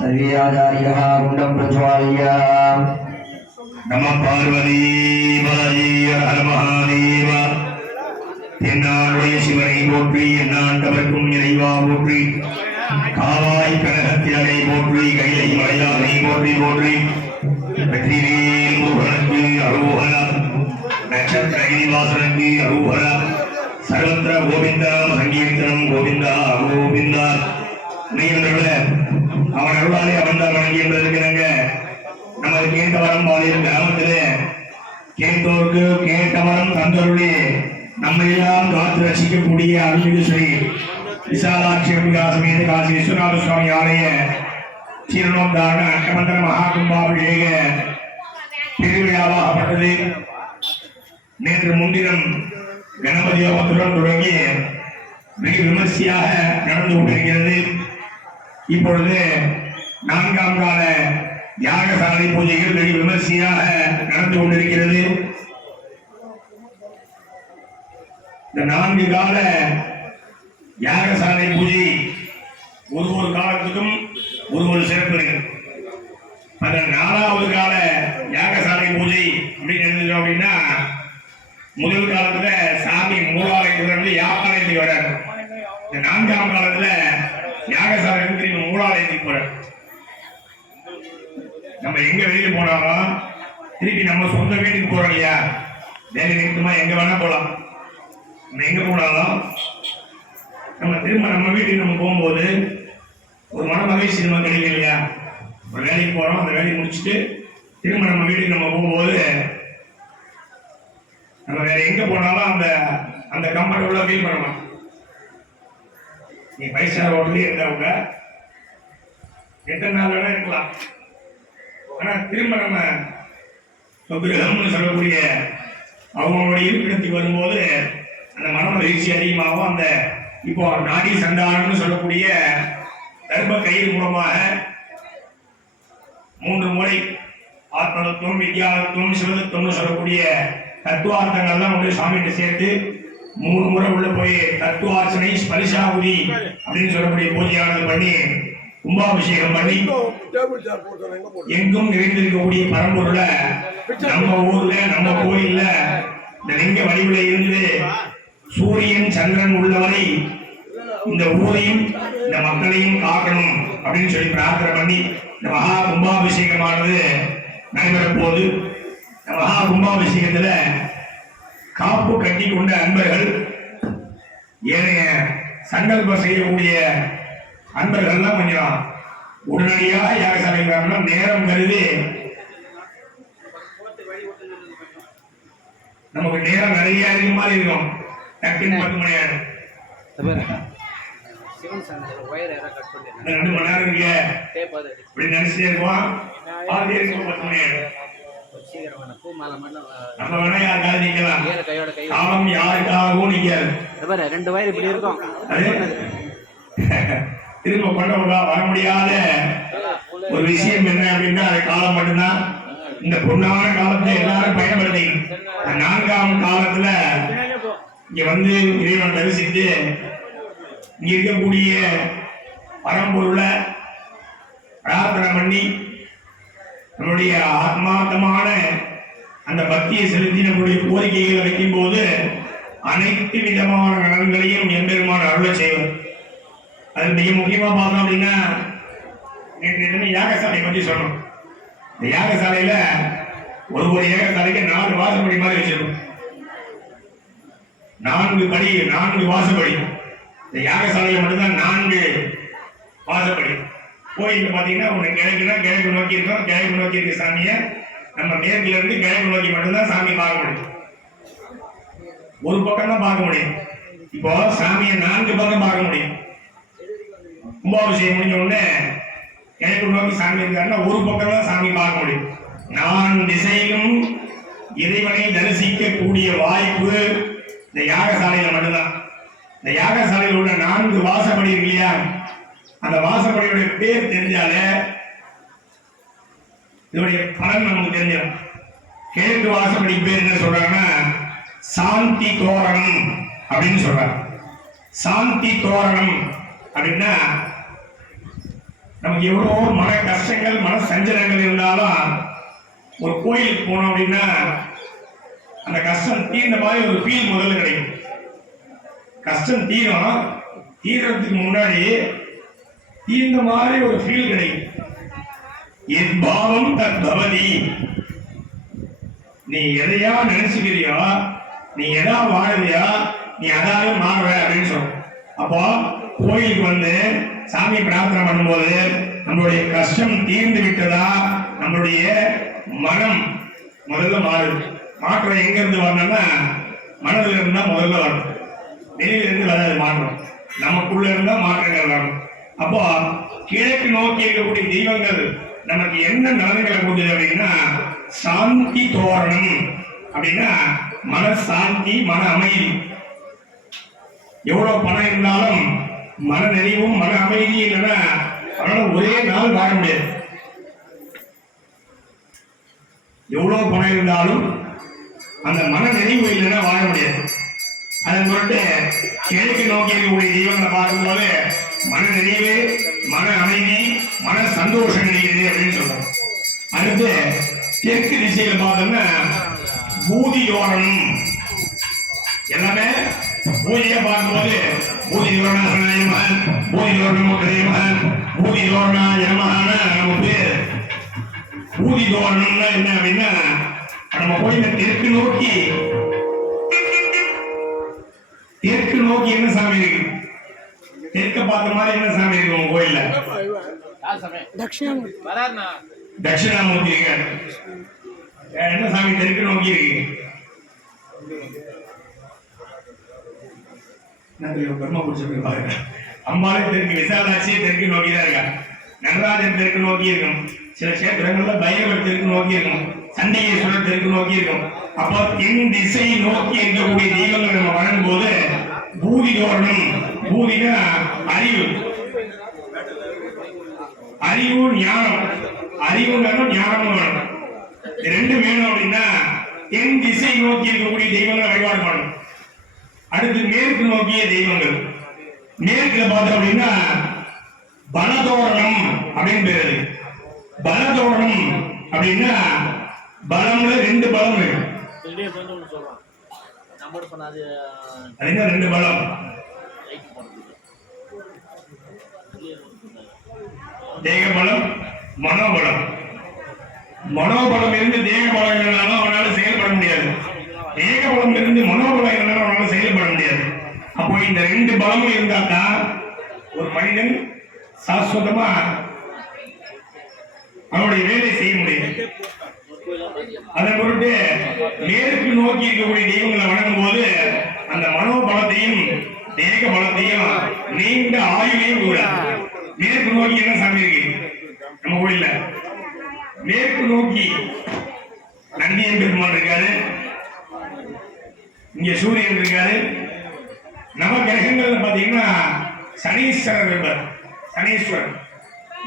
सर्वेयाचार्यः कुण्डं प्रज्वाल्य नमः पार्वती पतये हर महादेव என்னாளுடைய சிவனை போற்றி என்னாண்டவர்க்கும் இறைவா போற்றி காவாய் கனகத்திலே போற்றி கைலை மலையானை போற்றி போற்றி வெற்றிவேல் முருகனுக்கு அரோகரா நட்சத்திர கிரிவாசனுக்கு அரோகரா சர்வத்திர கோவிந்தா சங்கீர்த்தனம் கோவிந்தா கோவிந்தா நீங்கள அவன் அருளாலே அவன்தான் வணங்கி என்பதற்கு நமது கேட்டவரம் பாளையம் கிராமத்திலே கேட்டோருக்கு கேட்டவரம் தந்தருளே நம்ம எல்லாம் காத்து ரசிக்கக்கூடிய அருள்மிகு ஸ்ரீ விசாலாட்சி அம்பிகா சமேத காசி விஸ்வநாத சுவாமி ஆலய சீரணோத்தாரண அஷ்டமந்திர மகா கும்பாபிஷேக திருவிழாவாகப்பட்டது. நேற்று முன்தினம் கணபதி யோகத்துடன் தொடங்கி மிக விமர்சையாக நடந்து கொண்டிருக்கிறது. இப்பொழுது 4ஆம் கால யாகசாலை பூஜைகள் மிக விமர்சையாக நடந்து கொண்டிருக்கிறது. இந்த 4 கால யாகசாலை பூஜை ஒரு காலத்துக்கும் ஒரு சிறப்பு இருக்கு. 4வது கால யாகசாலை பூஜை அப்படின்னு இருந்துட்டோம் அப்படின்னா முதல் காலத்துல சாமி மூலாலயத்திலிருந்து யாகாலயத்துக்கு வர, இந்த 4ஆம் காலத்துல யாகசாலைக்கு திரும்பி மூலாலயத்துக்கு போற. நம்ம எங்க வெளியில போனாலும் திருப்பி நம்ம சொந்த வீட்டுக்கு போறோம் இல்லையா, வேலை நிமித்தமா எங்க வேணா போலாம். நம்ம எங்க போனாலும் நம்ம திரும்ப நம்ம வீட்டுக்கு நம்ம போகும்போது ஒரு மன மகிழ்ச்சி நம்ம கிடைக்கும் இல்லையா. ஒரு வேலைக்கு போறோம், அந்த வேலையை முடிச்சுட்டு திரும்ப நம்ம வீட்டுக்கு நம்ம போகும்போது நம்ம வேற எங்க போனாலும் அந்த அந்த கம்ஃபர்டபுளா ஃபீல் பண்ணலாம். நீ 5 ஸ்டார் ஹோட்டலே இருந்தவங்க எத்தனை நாள் வேணா இருக்கலாம், ஆனா திரும்ப நம்ம சொர்க்கம்னு சொல்லக்கூடிய அவங்களுடைய இருப்பிடத்துக்கு வரும்போது அந்த மன மகிழ்ச்சி அதிகமாகவும் அந்த இப்போ நாடி சண்டானம்னு சொல்லக்கூடிய தர்ம கயிறு மூலமாக 3 முறை ஆத்மதத்துவம், வித்யாதத்துவம், சிவதத்துவம்னு சொல்லக்கூடிய தத்துவார்த்தங்கள்லாம் உள்ள சாமிகிட்ட சேர்த்து 3 முறை உள்ள போய் தத்துவார்ச்சனை ஸ்பரிசாகுதி அப்படின்னு சொல்லக்கூடிய பூஜையானது பண்ணி கும்பாபிஷேகம் பண்ணி எங்கும் நிறைந்திருக்கக்கூடிய பரம்பொருளை நம்ம ஊர்ல நம்ம கோயில்ல இந்த லிங்க வடிவுல இருந்து சூரியன் சந்திரன் உள்ளவரை இந்த ஊரையும் இந்த மக்களையும் காக்கணும் அப்படின்னு சொல்லி பிரார்த்தனை பண்ணி இந்த மகா கும்பாபிஷேகமானது நடைபெற போது, இந்த மகா கும்பாபிஷேகத்துல காப்பு கட்டி கொண்ட அன்பர்கள் ஏனைய சங்கல்பம் செய்யக்கூடிய அன்பர்கள்லாம் கொஞ்சம் உடனடியாக யாகசாலை நேரம் கருதி நமக்கு நேரம் நிறைய இருக்கிற மாதிரி இருக்கும். டக்குன்னு 10 மணி ஆயிடும், 2 மணி நேரம் இருக்கு இப்படி நினைச்சிட்டே இருப்போம். 10 மணி ஆயிடும். நம்ம வேணா யாருக்காவது நிக்கலாம், காலம் யாருக்காகவும் நிக்காது. 2 வயர் இப்படி இருக்கும். திரும்ப கொண்ட வர முடியாத ஒரு விஷயம் என்ன அப்படின்னா அது காலம் மட்டும்தான். இந்த பொன்னான காலத்தை எல்லாரும் பயன்படுத்தி 4ஆம் காலத்துல இங்க வந்து இறைவன் தரிசித்து இங்க இருக்கக்கூடிய பரம்பொருளை பிரார்த்தனை பண்ணி நம்முடைய ஆத்மார்த்தமான அந்த பக்தியை செலுத்தி நம்முடைய கோரிக்கைகளை வைக்கும் போது அனைத்து விதமான நலன்களையும் எம்பெருமான் அருளை செய்வார். அது மிக முக்கியமா பார்த்தோம் அப்படின்னா நேற்று யாகசாலை பற்றி சொன்னோம். இந்த யாகசாலையில ஒரு யாகசாலைக்கு 4 வாசப்படி மாதிரி வச்சிருக்கோம். 4 வாசப்படி. இந்த யாகசாலையில மட்டும்தான் 4 வாசப்படி. கோயிலுக்கு பாத்தீங்கன்னா உனக்கு கிழக்கு நோக்கி இருக்கோம். கிழக்கு நோக்கி இருக்க சாமியை நம்ம மேற்குல இருந்து கிழக்கு நோக்கி மட்டும்தான் சாமி பார்க்க முடியும். ஒரு பக்கம் தான் பார்க்க முடியும். இப்போ சாமியை 4 பக்கம் பார்க்க முடியும். கும்பாபிஷேகம் முடிஞ்ச உடனே கிழக்கு நோக்கி சாமி இருக்காருன்னா ஒரு பக்கம் தான் சாமி பார்க்க முடியும். 4 திசையிலும் இறைவனை தரிசிக்கக்கூடிய வாய்ப்பு இந்த யாகசாலையில மட்டும்தான். இந்த யாகசாலையில் உள்ள 4 வாசப்படி இருக்கு இல்லையா, அந்த வாசப்படியுடைய பேர் தெரிஞ்சாலே இதோடைய பலன் நமக்கு தெரிஞ்சிடும். கிழக்கு வாசப்படி பேர் என்ன சொல்றாங்கன்னா சாந்தி தோரணம் அப்படின்னு சொல்றாங்க. சாந்தி தோரணம் அப்படின்னா நமக்கு எவ்வளவோ மன கஷ்டங்கள் மன சஞ்சலங்கள் இருந்தாலும் ஒரு கோயிலுக்கு போனோம் அப்படின்னா அந்த கஷ்டம் தீர்ந்த மாதிரி ஒரு ஃபீல் முதல்ல கிடைக்கும். கஷ்டம் தீர்றதுக்கு முன்னாடி தீர்ந்த மாதிரி ஒரு ஃபீல் கிடைக்கும். என் பாவம் தத்பவதி, நீ எதையா நினைச்சுக்கிறியோ, நீ எதா வாழுறியா, நீ அதாவது மாறுற அப்படின்னு சொல்ற. அப்போ கோயிலுக்கு வந்து சாமி பிரார்த்தனை பண்ணும்போது நம்மளுடைய கஷ்டம் தீர்ந்து விட்டதா, நம்மளுடைய மனம் முதல்ல மாறுது. மாற்றம் எங்க இருந்து வரணும்னா மனதில் இருந்தா முதல்ல வரும், வெளியில இருந்து வராது. மாற்றம் நமக்குள்ள இருந்தா மாற்றங்கள் வரும். அப்போ கிழக்கு நோக்கி இருக்கக்கூடிய தெய்வங்கள் நமக்கு என்ன நலன்களை கொடுக்குது அப்படின்னா சாந்தி தோரணம் அப்படின்னா மன சாந்தி, மன அமைதி. எவ்வளவு பணம் இருந்தாலும் மன நிறைவும் மன அமைதி இல்லைன்னா அவனால ஒரே நாள் வாழ முடியாது. எவ்வளவு பணம் இருந்தாலும் அந்த மன நிறைவு இல்லைன்னா வாழ முடியாது. அதன் பொருட்டு கிழக்கு நோக்கி இருக்கக்கூடிய தெய்வங்களை பார்க்கும்போது மன நிறைவு, மன அமைதி, மன சந்தோஷம் கிடைக்குது அப்படின்னு சொல்றோம். அடுத்து தெற்கு திசையில பார்த்தோம்னா பூதி தோரணம். எல்லாமே பூஜையை பார்க்கும்போது பூதி தோரணாசனாயமன், பூதி தோரணமுகரேமன், பூதி தோரணாயமான நம்ம பேர். பூதி தோரணம்னா என்ன அப்படின்னா நம்ம கோயில தெற்கு நோக்கி என்ன சாமி இருக்கு? தெற்க பார்த்த மாதிரி என்ன சாமி இருக்கு உங்க கோயில்ல? தட்சிணாமூர்த்தி இருக்காரு. என்ன சாமி தெற்கு நோக்கி இருக்கு? பிரம்ம புருஷன் பாருங்க. அம்பாலே தெற்கு, விசாலாட்சி தெற்கு நோக்கி தான் இருக்கா. நடராஜன் தெற்கு நோக்கி இருக்கும். சில கஷேத்திரங்கள்ல பைரவர் தெற்கு நோக்கி இருக்கும். சண்டிகேஸ்வரர் தெற்கு நோக்கி இருக்கும். அப்போ தென் திசை நோக்கி இருக்கக்கூடிய தெய்வங்களை நம்ம வழங்கும் போது பூதி தோரணம். பூதினா அறிவு, அறிவு ஞானம். அறிவு வேணும், ஞானமும் வேணும். ரெண்டு வேணும் அப்படின்னா தென் திசை நோக்கி இருக்கக்கூடிய தெய்வங்களை வழிபாடு பண்ணணும். அடுத்து மேற்கு நோக்கிய தெய்வங்கள். மேற்குல பார்த்தோம் அப்படின்னா பலதோரணம் அப்படின்னு பேரு. பலதோரணம் அப்படின்னா பலம்ல ரெண்டு பலம் இருக்கு. ரெண்டு பலம். தேக பலம், மனோபலம். மனோபலம் இருந்து தேக பலம் இல்லைனாலும் அவனால செயல்பட முடியாது. தேக பலம் இருந்து மனோபலம் இல்லைனாலும் அவனால செயல்பட முடியாது. அப்போ இந்த ரெண்டு பலமும் இருந்தா தான் ஒரு மனிதன் சாஸ்வதமா அவனுடைய வேலை செய்ய முடியும். அதன் பொருட்டு மேற்கு நோக்கி இருக்கக்கூடிய தெய்வங்களை வணங்கும் போது அந்த மனோபலத்தையும் தேக பலத்தையும் நீண்ட ஆயுளையும் கூட. மேற்கு நோக்கி என்ன சாமி இருக்கு நம்ம கோயில்ல? மேற்கு நோக்கி நந்தியன் பெருமாள் இருக்காரு, இங்க சூரியன் இருக்காரு. நவ கிரகங்கள் பாத்தீங்கன்னா சனீஸ்வரர் இருப்பார். சனீஸ்வரன்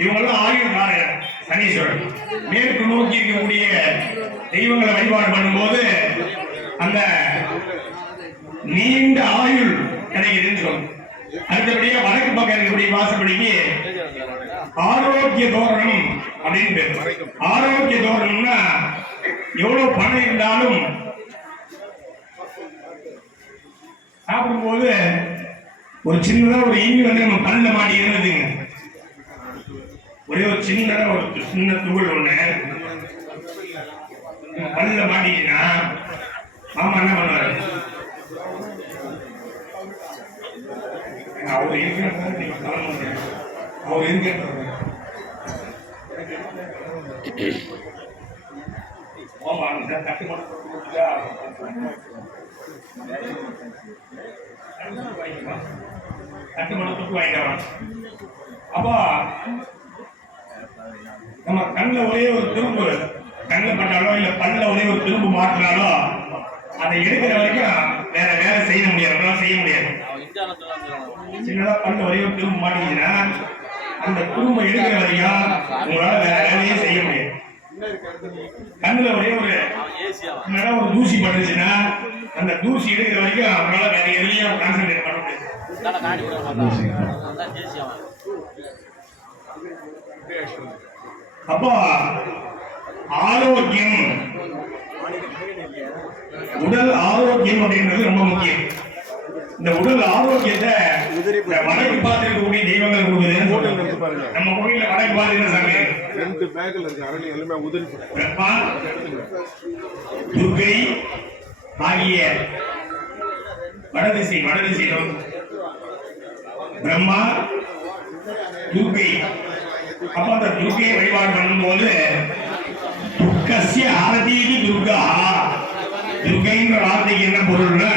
இவங்கெல்லாம் ஆயுள் காரகர். சனீஸ்வரன் மேற்கு நோக்கி இருக்கக்கூடிய தெய்வங்களை வழிபாடு பண்ணும்போது அந்த நீண்ட ஆயுள் கிடைக்குதுன்னு சொல்லுங்க. அடுத்தபடியா வடக்கு பக்கம் இருக்கக்கூடிய வாசப்படிக்கு ஆரோக்கிய தோரணம் அப்படின்னு பேர். ஆரோக்கிய தோரணம்னா எவ்வளவு பணம் இருந்தாலும் சாப்பிடும்போது ஒரு சின்னதா ஒரு ஈமி வந்து நம்ம பல்ல மாடி இருந்ததுங்க. ஒரே ஒரு சின்னதா ஒரு சின்ன துகள் ஒண்ணு பல்ல மாட்டிக்கினா மாமா என்ன பண்ணுவாரு? அவர் இருக்கிற அவர் இருக்கிற தட்டு மட்டும் தட்டு மட்டும் தூக்கு வாங்கிக்கலாம். அப்போ நம்ம கண்ணில் ஒரே ஒரு திரும்பு கண்ணில் பட்டாலோ இல்ல பல்ல ஒரே ஒரு திரும்பு மாற்றினாலோ அதை எடுக்கிற வரைக்கும் வேற வேலை செய்ய முடியாது. செய்ய முடியாது. சின்னதா பல்ல ஒரே ஒரு திரும்பு மாட்டிச்சுன்னா அந்த திரும்ப எடுக்கிற வரைக்கும் உங்களால வேற வேலையே செய்ய முடியாது. கண்ணுல ஒரே ஒரு தூசி பட்டுச்சுன்னா அந்த தூசி எடுக்கிற வரைக்கும் அவங்களால வேற எதுலையும் கான்சென்ட்ரேட் பண்ண முடியாது. அப்போ ஆரோக்கியம், உடல் ஆரோக்கியம் அப்படின்றது ரொம்ப முக்கியம். இந்த உடல் ஆரோக்கியத்தை வடக்கு பார்த்திருக்கக்கூடிய தெய்வங்கள் கொடுக்குது. நம்ம கோயில வடக்கு பார்த்து சாமி பிரம்மா, துர்கை ஆகிய வடதிசை பிரம்மா, துர்கை. அப்ப அந்த துர்கையை வழிபாடு பண்ணும்போது துர்க்கஸ்ய ஆரதீதி துர்கா, துர்கைன்ற வார்த்தைக்கு என்ன பொருள்னா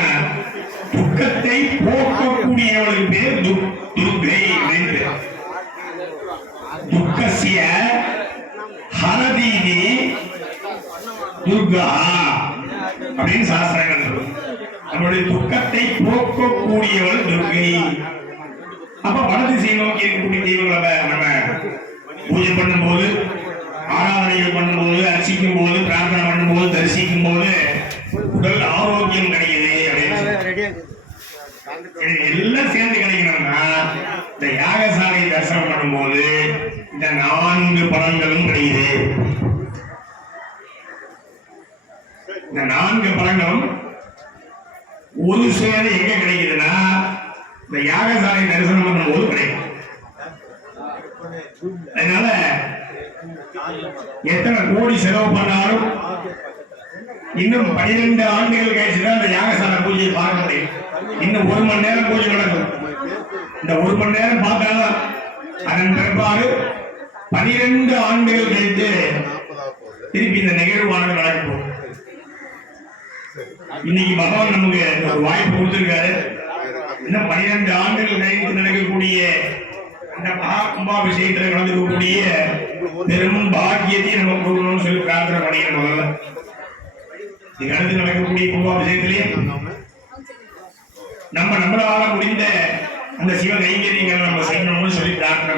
துக்கத்தை போக்கக்கூடியவளுக்கு பேர் துர்கை என்று. துக்கஸ்ய ஹரதீதி துர்கா அப்படின்னு சாஸ்திரங்கள் சொல்லும். நம்மளுடைய துக்கத்தை போக்கக்கூடியவள் துர்கை. அப்ப வடதிசை நோக்கி இருக்கக்கூடிய தெய்வங்களை நம்ம பூஜை பண்ணும்போது, ஆராதனைகள் பண்ணும்போது, அர்ச்சிக்கும் போது, பிரார்த்தனை பண்ணும்போது, தரிசிக்கும் போது உடல் ஆரோக்கியம் கிடைக்குது அப்படின்னு எல்லாம் சேர்ந்து கிடைக்கணும்னா இந்த யாகசாலை தரிசனம் பண்ணும்போது இந்த 4 பலன்களும் கிடைக்குது. இந்த 4 பலன்களும் ஒரு சேர எங்க கிடைக்குதுன்னா இந்த யாகசாலை தரிசனம் பண்ணும்போது கிடைக்கும். அதனால எத்தனை கோடி செலவு பண்ணாலும் இன்னும் 12 ஆண்டுகள் கழிச்சுதான் இந்த யாகசாலை பூஜையை பார்க்க முடியும். இன்னும் 1 மணி நேரம் பூஜை நடக்கும். இந்த 1 மணி நேரம் பார்த்தாலும் அதன் பிற்பாடு 12 ஆண்டுகள் கழித்து திருப்பி இந்த நிகழ்வானது நடக்கும். இன்னைக்கு பகவான் நமக்கு ஒரு வாய்ப்பு கொடுத்திருக்காரு. இன்னும் 12 ஆண்டுகள் கழித்து நடக்கக்கூடிய அந்த மகா கும்பாபிஷேகத்தில் கலந்துக்கக்கூடிய பெரும் பாக்கியத்தை நம்ம கொடுக்கணும்னு சொல்லி பிரார்த்தனை பண்ணிக்கிறோம். முதல்ல இது அடுத்து நடக்கக்கூடிய கும்பாபிஷேகத்திலே நம்மளால முடிந்த அந்த சிவ கைங்கரியங்களை நம்ம செய்யணும்னு சொல்லி பிரார்த்தனை.